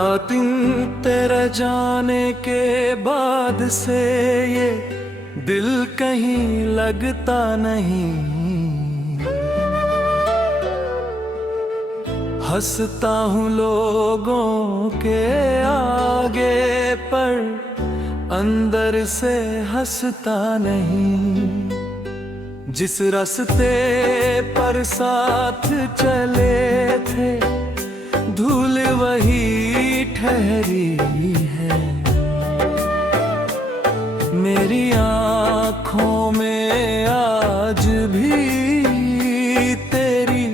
रातिन तेरे जाने के बाद से ये दिल कहीं लगता नहीं। हंसता हूँ लोगों के आगे पर अंदर से हंसता नहीं। जिस रास्ते पर साथ चले थे धूल वही ठहरी है। मेरी आँखों में आज भी तेरी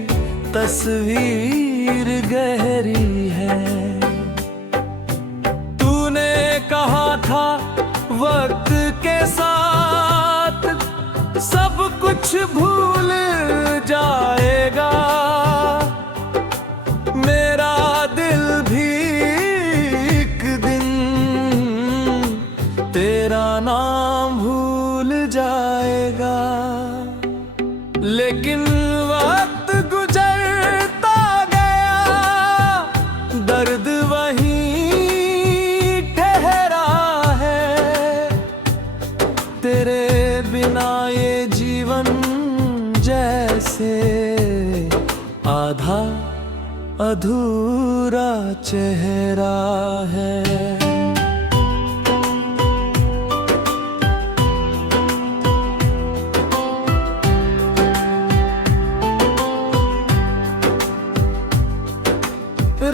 तस्वीर गहरी है। तूने कहा था वक्त के साथ सब कुछ भूल जाएगा। मेरा दिल भी एक दिन तेरा नाम भूल जाएगा। लेकिन वक्त गुजरता गया, दर्द वहीं ठहरा है। तेरे बिना ये जीवन जैसे आधा अधूरा चेहरा है।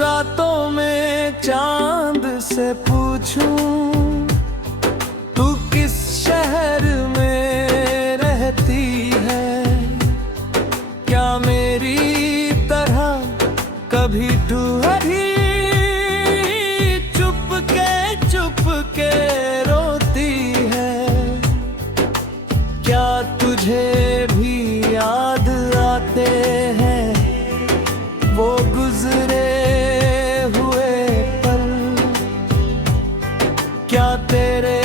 रातों में चांद से पूछूं तू किस शहर में रहती है। क्या मेरी तरह कभी भी चुप के रोती है। क्या तुझे भी याद आते हैं वो गुजरे हुए पल। क्या तेरे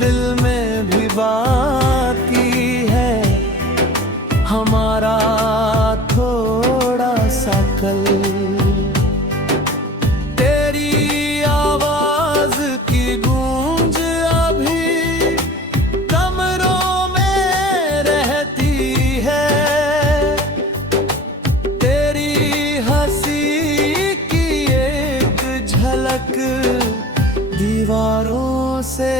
दिल में भी बाकी है हमारा थोड़ा सा कल। तेरी आवाज की गूंज अभी कमरों में रहती है। तेरी हंसी की एक झलक दीवारों से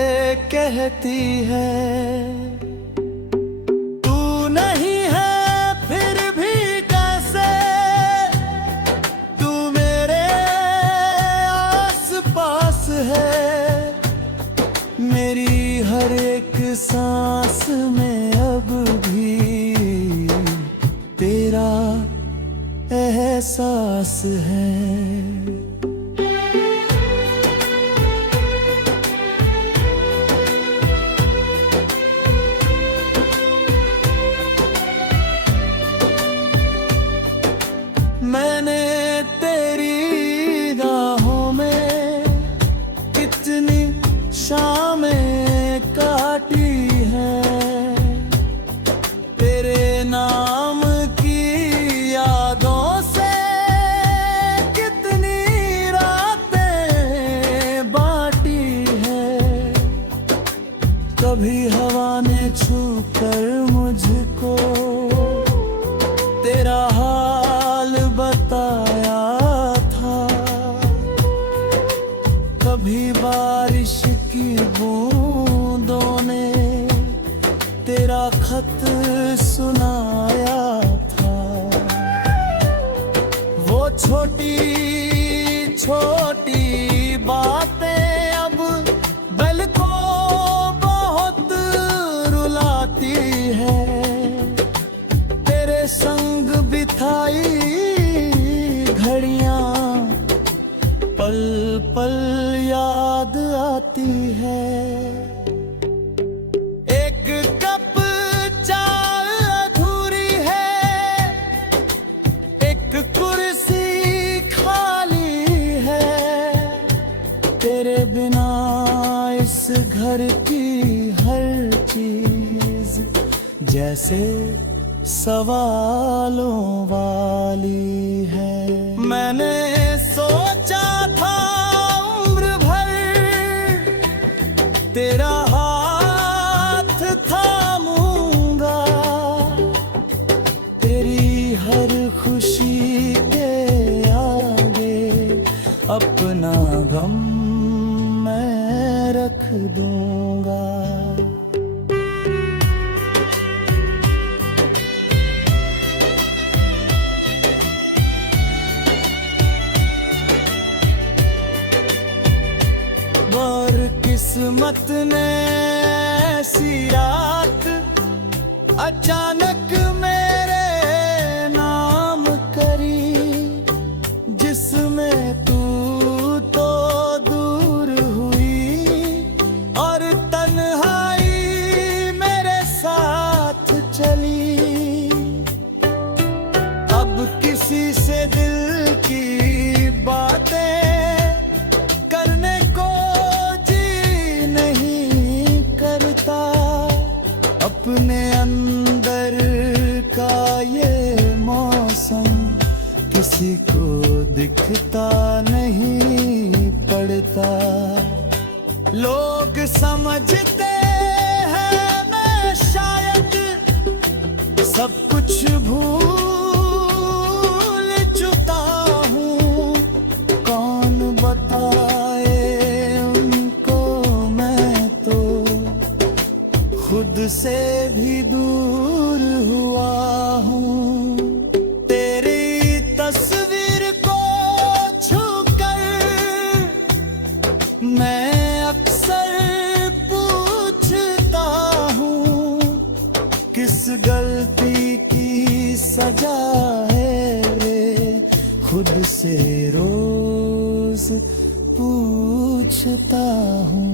कहती है। तू नहीं है फिर भी कैसे तू मेरे आस पास है। मेरी हर एक सांस में अब भी तेरा एहसास है। मैंने तेरी राहों में कितनी शामें काटी हैं। तेरे नाम की यादों से कितनी रातें बाटी हैं। कभी हवा ने छू कर मुझको तेरा हाल बताया था। कभी बारिश की बूंदों ने तेरा खत सुनाया था। वो छोटी छोटी बातें अब दिल को बहुत रुलाती है। तेरे संग बिताई घड़ियां पल पल याद आती है। एक कप चाय अधूरी है, एक कुर्सी खाली है। तेरे बिना इस घर की हर चीज जैसे सवालों वाली है। मैंने सोचा था तेरा हाथ थामूंगा, तेरी हर खुशी के आगे अपना गम मैं रख दूंगा। और किस्मत ने ऐसी रात अचानक मेरे नाम करी, जिसमें तू तो दूर हुई और तन्हाई मेरे साथ चली। अब किसी से दिल की बातें करने को अपने अंदर का ये मौसम किसी को दिखता नहीं पड़ता। लोग समझते हैं मैं शायद सब कुछ भूल चुका हूँ, कौन बताए उनको मैं तो खुद से भी दूर हुआ हूँ। तेरी तस्वीर को छूकर मैं अक्सर पूछता हूँ, किस गलती की सजा है रे, खुद से रोज पूछता हूँ।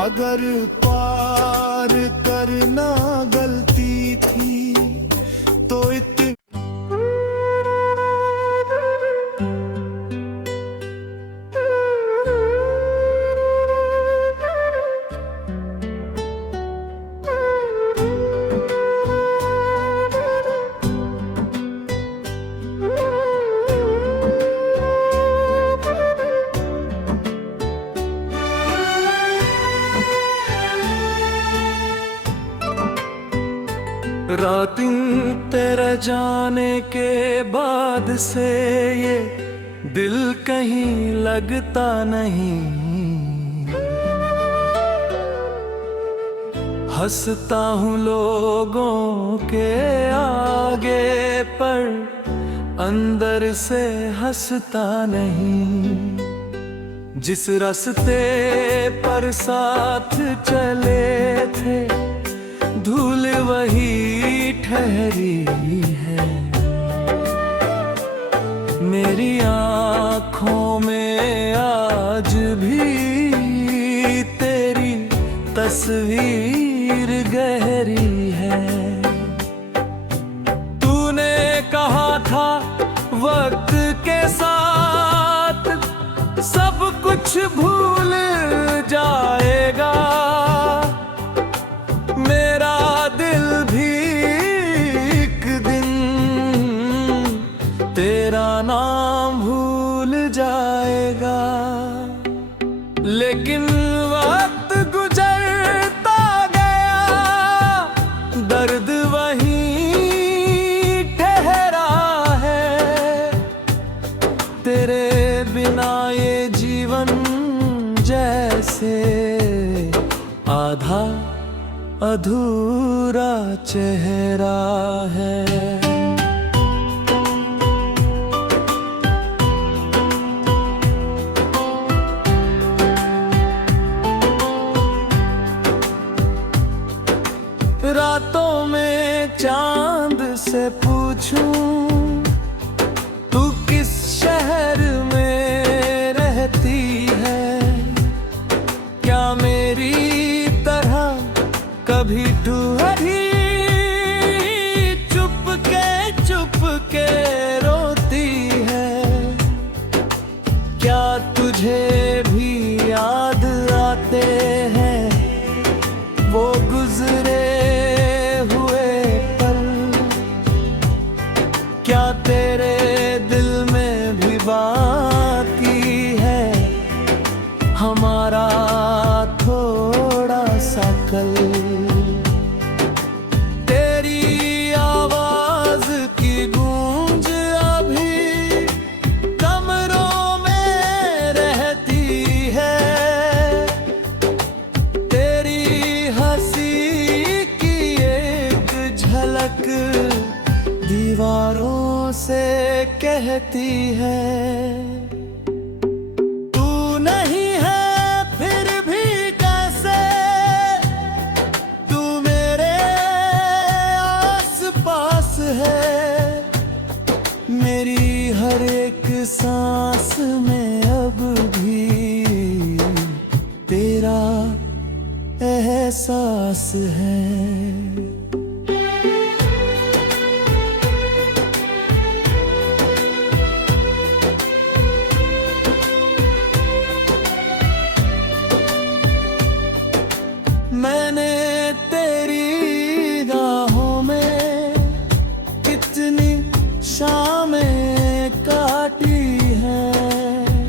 अगर पार करना गलती थी तो रातिन तेरे जाने के बाद से ये दिल कहीं लगता नहीं, हंसता हूँ लोगों के आगे पर अंदर से हंसता नहीं। जिस रास्ते पर साथ चले थे धूल वही ठहरी है, मेरी आँखों में आज भी तेरी तस्वीर गहरी है। तूने कहा था वक्त के साथ सब कुछ भूल जाएगा, मेरा दिल भी एक दिन तेरा नाम भूल जाएगा। लेकिन वक्त गुजरता गया, दर्द वहीं ठहरा है, तेरे बिना ये जीवन जैसे आधा अधूरा चेहरा है। रातों में चांद से पूछूं तू किस शहर में रहती है, क्या मेरी तरह कभी तू हरी चुपके चुपके क्या तेरे दिल में भी बाकी है हमारा थोड़ा सा कल? तेरी आवाज की गूंज अभी कमरों में रहती है, तेरी हंसी की एक झलक दीवारों से कहती है। तू नहीं है फिर भी कैसे तू मेरे आस पास है, मेरी हर एक सांस में अब भी तेरा एहसास है। मैंने तेरी राहों में कितनी शामें काटी हैं,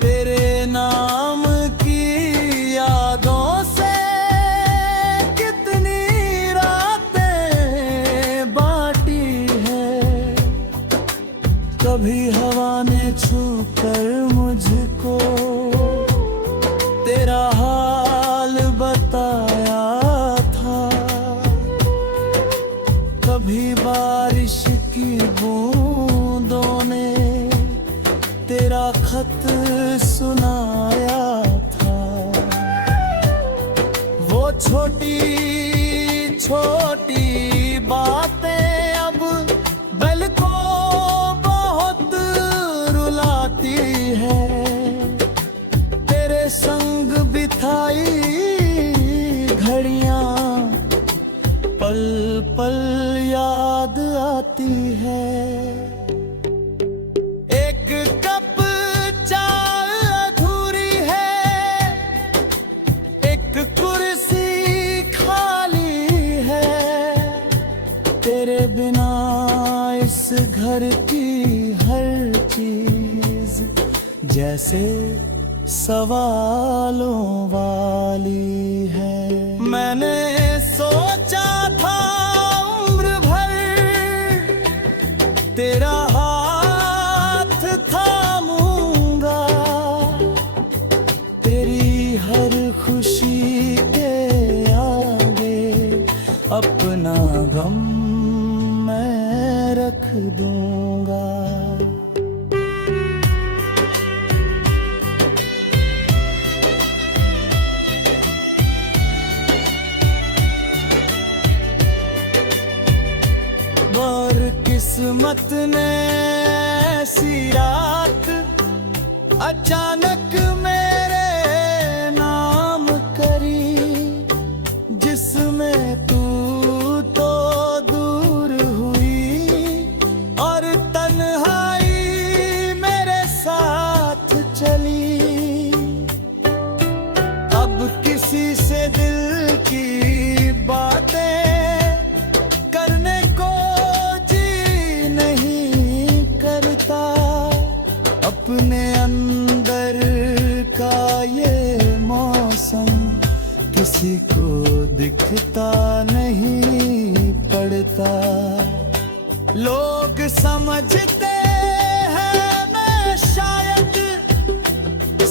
तेरे नाम की यादों से कितनी रातें बाटी हैं। कभी हवा ने छू कर मुझको तेरा हाल बताया था, कभी बारिश की बूंदों ने तेरा खत सुनाया था। वो छोटी छोटी बातें अब दिल को बहुत रुलाती है, तेरे संग बिताई घड़ियां पल पल याद आती है। एक कप चाय अधूरी है, एक कुर्सी खाली है, तेरे बिना इस घर की हर चीज जैसे सवालों वाली है। मैंने सोचा था उम्र भर तेरा हाथ थामूंगा, तेरी हर खुशी के आगे अपना गम मैं रख दूंगा। और किस्मत ने ऐसी रात अचानक मेरे नाम करी, जिसमें तू तो दूर हुई और तन्हाई मेरे साथ चली। अब किसी से दिल की बातें करने को अपने अंदर का ये मौसम किसी को दिखता नहीं पड़ता। लोग समझते हैं मैं शायद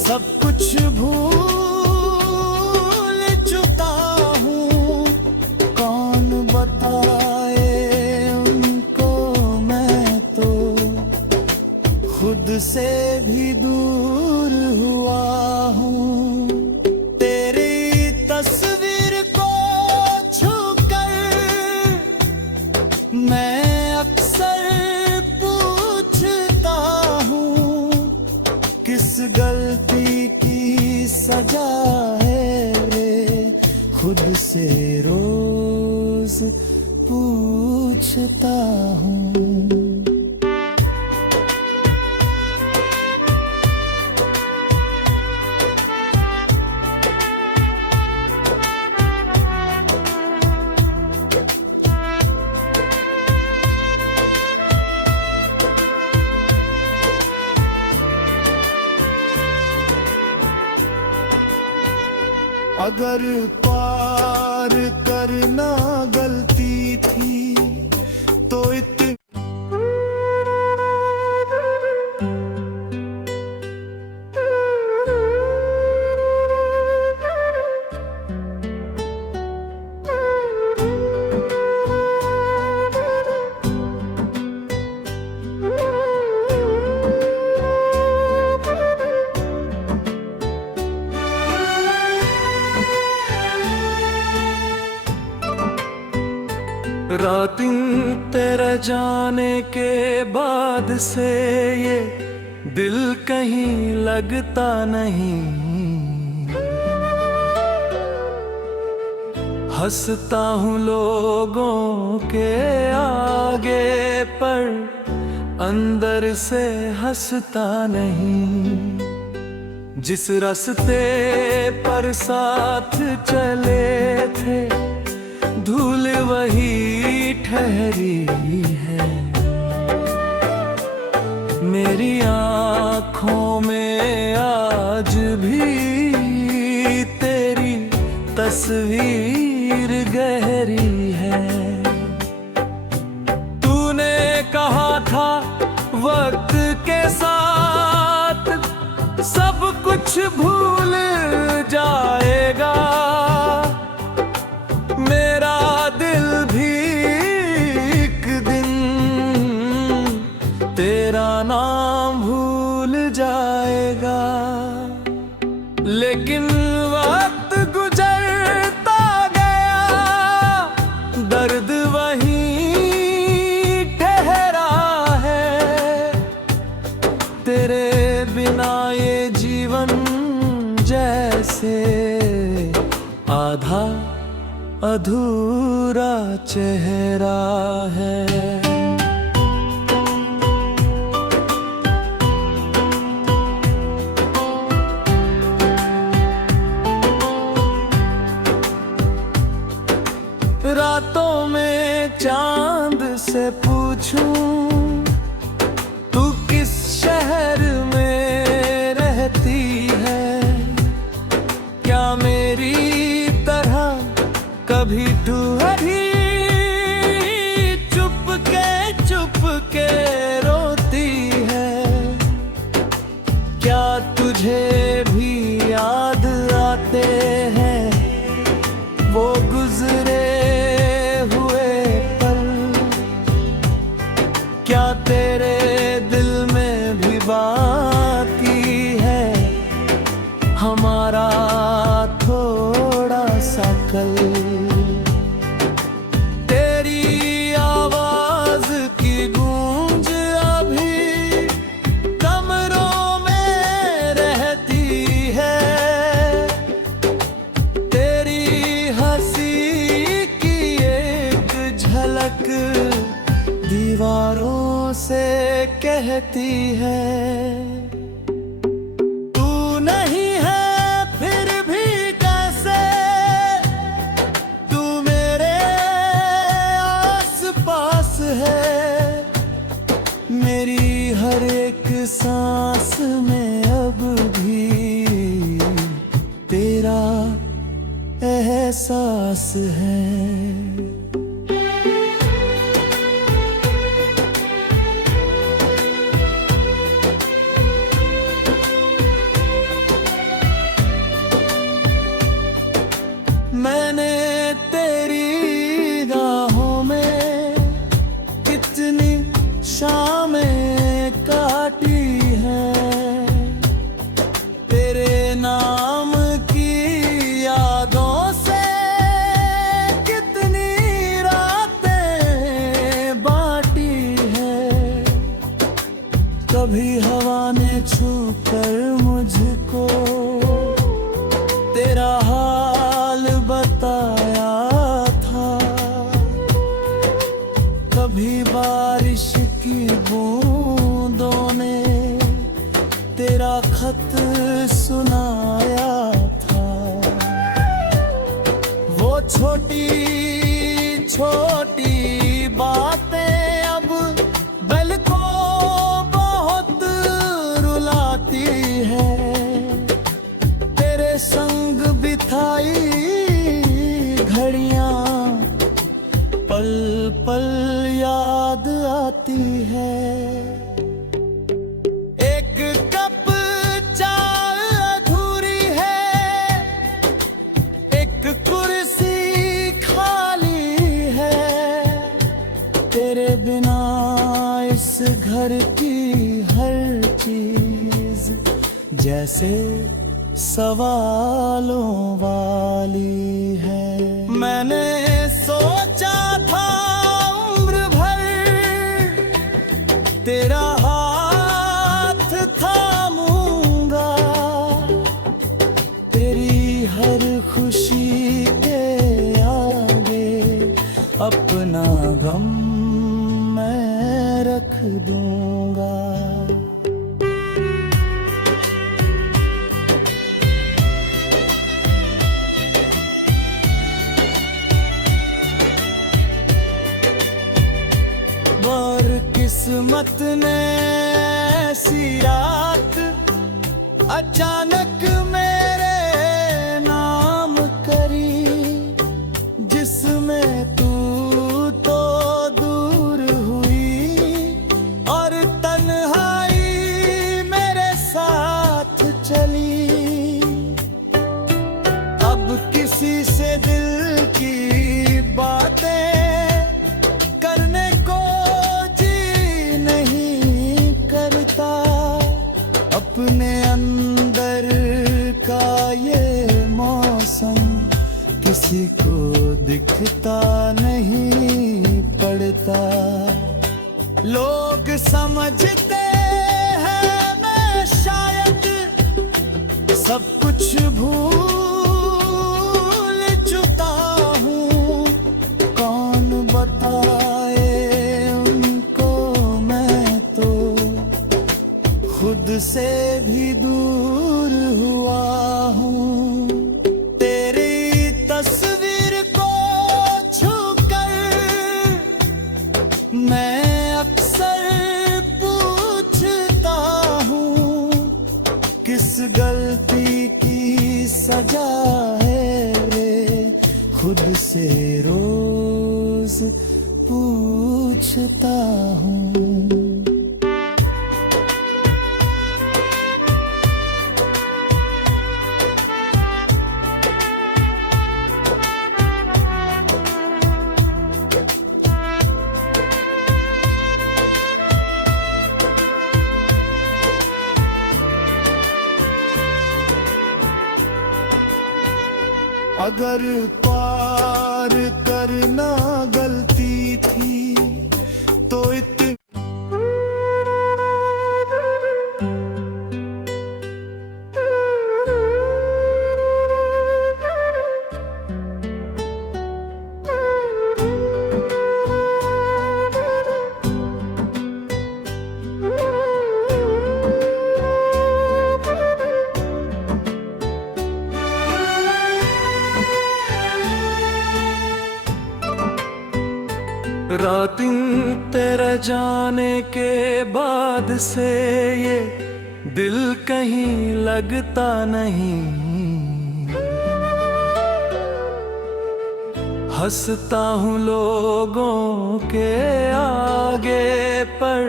सब कुछ भूल चुका हूँ, कौन बताए उनको मैं तो खुद से भी दूर हुआ हूँ। तेरी तस्वीर को छूकर मैं अक्सर पूछता हूँ, किस गलती की सजा है रे, खुद से रोज पूछता हूँ। अगर पार करना गलती थी तो रातिन तेरे जाने के बाद से ये दिल कहीं लगता नहीं। हंसता हूँ लोगों के आगे पर अंदर से हंसता नहीं। जिस रास्ते पर साथ चले थे धूल वही ठहरी है। मेरी आँखों में आज भी तेरी तस्वीर गहरी है। तूने कहा था वक्त के साथ सब कुछ भूल जाएगा। मेरा दिल भी एक दिन तेरा नाम भूल जाएगा। लेकिन वक्त गुजरता गया दर्द वहीं ठहरा है। तेरे बिना ये जीवन जैसे आधा अधूरा चेहरा है। रातों में चांद से पूछूं तू किस शहर में रहती है। क्या मेरी तरह कभी डूबी चुप के रोती है। क्या तुझे भी याद आते हैं वो गुजरे हुए पल। क्या तेरे दिल में भी बाकी है हमारा थोड़ा सा कल। दीवारों से कहती है तू नहीं है फिर भी कैसे तू मेरे आस पास है। मेरी हर एक सांस में अब भी तेरा एहसास है। मैंने तेरी राहों में कितनी शामें काटी हैं। तेरे नाम की यादों से कितनी रातें बाटी हैं। कभी हवा ने छू कर मुझको तेरा हाल बताया था। कभी बारिश की बूंदों ने तेरा खत सुनाया था। वो छोटी छोटी बातें अब दिल को बहुत रुलाती है। तेरे संग बिताई आती है। एक कप चाय अधूरी है, एक कुर्सी खाली है। तेरे बिना इस घर की हर चीज जैसे सवालों वाली है। मैंने सोचा था उम्र भर तेरा हाथ थामूंगा, तेरी हर खुशी के आगे अपना गम मैं रख दूंगा। और किस्मत ने ऐसी रात अचानक मेरे नाम करी, जिसमें तू तो दूर हुई और तन्हाई मेरे साथ चली। अब किसी से दिल की बातें करने को अपने अंदर का ये मौसम किसी को दिखता नहीं पड़ता। लोग समझते हैं मैं शायद सब कुछ भूल चुका हूँ। कौन बताए उनको, मैं तो खुद से भी दूर हुआ हूँ। तेरी तस्वीर को छूकर मैं अक्सर पूछता हूँ, किस गलती की सजा है रे। खुद से रोज पूछता हूँ। अगर पार करना गलती थी तो इतनी रातिन तेरे जाने के बाद से ये दिल कहीं लगता नहीं। हंसता हूँ लोगों के आगे पर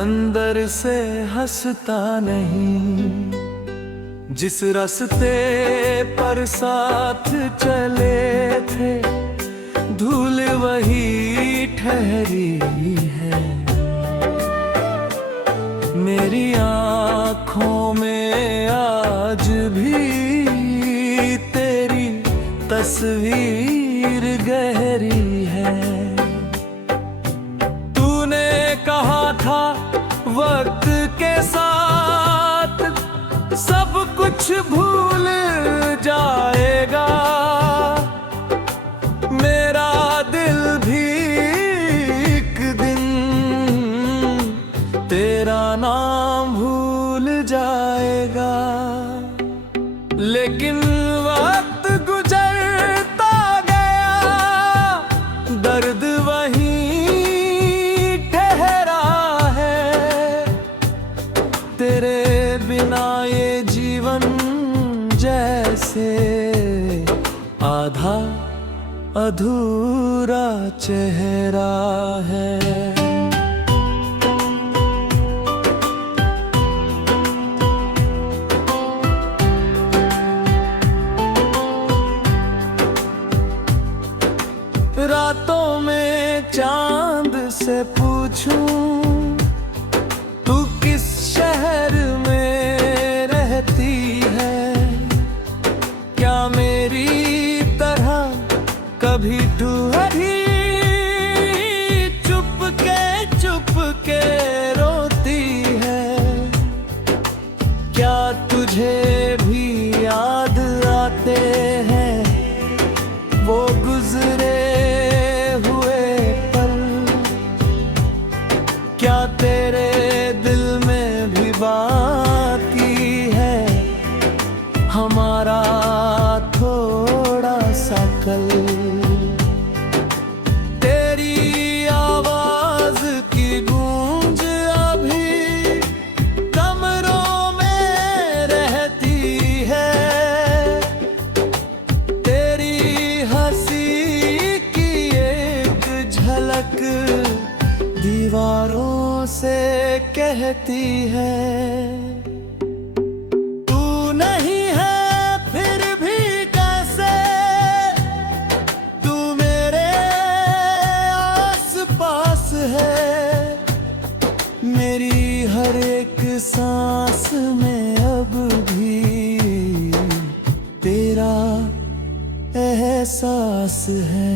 अंदर से हंसता नहीं। जिस रास्ते पर साथ चले थे धूल वही ठहरी है। मेरी आँखों में आज भी तेरी तस्वीर गहरी है। तूने कहा था वक्त के साथ सब कुछ भूल जाएगा। मेरा दिल भी एक दिन तेरा नाम भूल जाएगा। लेकिन वक्त गुजरता गया, दर्द वहीं ठहरा है। तेरे बिना ये जीवन जैसे आधा अधूरा चेहरा है। पूछूं तू किस शहर में रहती है, क्या मेरी तरह कभी डूबी चुप के रोती है, क्या तुझे भी याद आते हैं वो गुजरे हुए पल, क्या तेरे दिल में भी बाकी है हमारा थोड़ा सा कल। तेरी आवाज की गूंज अभी कमरों में रहती है, तेरी हंसी की एक झलक दीवारों से कहती है। तू नहीं है फिर भी कैसे तू मेरे आस पास है, मेरी हर एक सांस में अब भी तेरा एहसास है।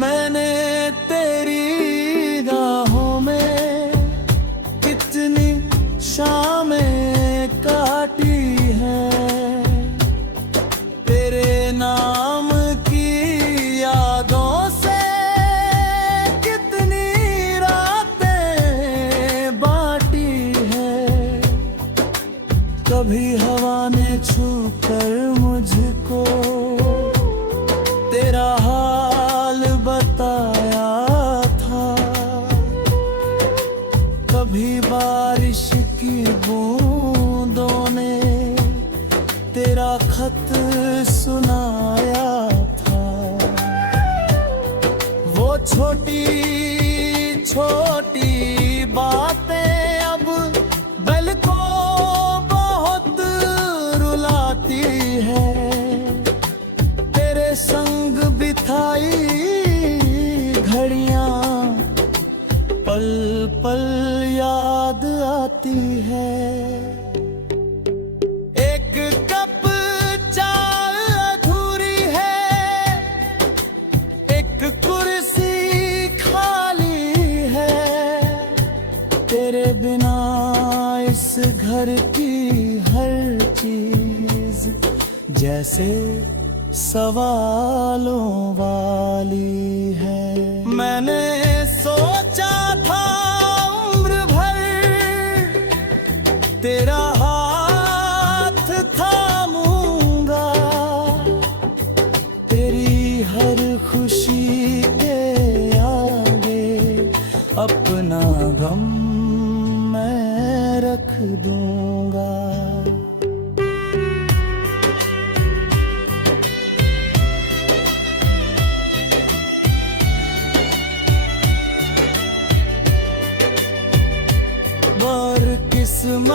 मैंने तेरी राहों में कितनी शामें काटी हैं, तेरे नाम की यादों से कितनी रातें बाटी हैं। कभी हवा ने छू कर मुझको तेरा हाल बताया था, कभी बारिश की बूंदों ने तेरा खत सुनाया था। वो छोटी छोटी बातें अब दिल को बहुत रुलाती है, तेरे संग बिताई घड़ियां पल पल याद आती है। एक कप चाय अधूरी है, एक कुर्सी खाली है, तेरे बिना इस घर की हर चीज जैसे सवालों वाली है। मैंने सोचा था उम्र भर तेरा हाथ थामूंगा, तेरी हर खुशी के आगे अपना गम मैं रख दूंगा। और किस्मत